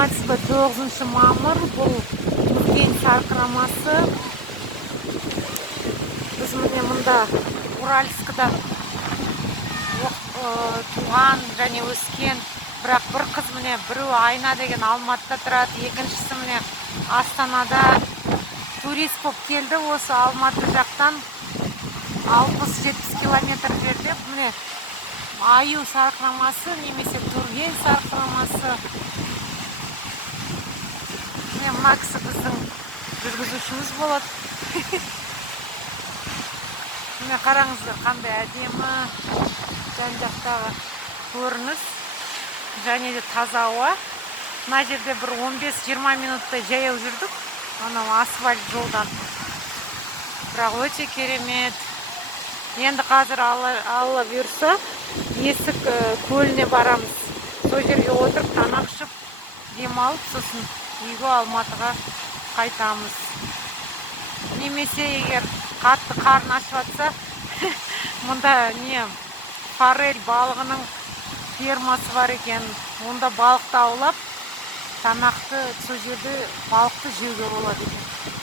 саламатсыз ба? 9 мамыр бұл Турген сарқырамасы. Біз міне мұнда Уральскідан туған және өскен, бірақ бір қыз міне біреуі Айна деген Алматыда тұрады, екіншісі міне Астанада турист болып келді. Осы Алматы жақтан 60-70 километр жерде міне Аю сарқырамасы немесе Турген сарқырамасы. Міне мына кісі біздің жүргізушіміз болады. Міне қараңыздар, қандай әдемі жан-жақтағы көрініс және де таза ауа. Мына жерде бір 15-20 минуттай жаяу жүрдік, анау асфальт жолдан. Бірақ өте керемет. Енді қазір алла бұйырса Есік көліне барамыз. Сол жерге отырып тамақ ішіп, демалып, сосын үйге Алматыға қайтамыз. Немесе егер қатты қарын ашып жатса, мұнда форель балығының фермасы бар екен. Онда балықты аулап, тамақты сол жерде балықты жеуге болады екен.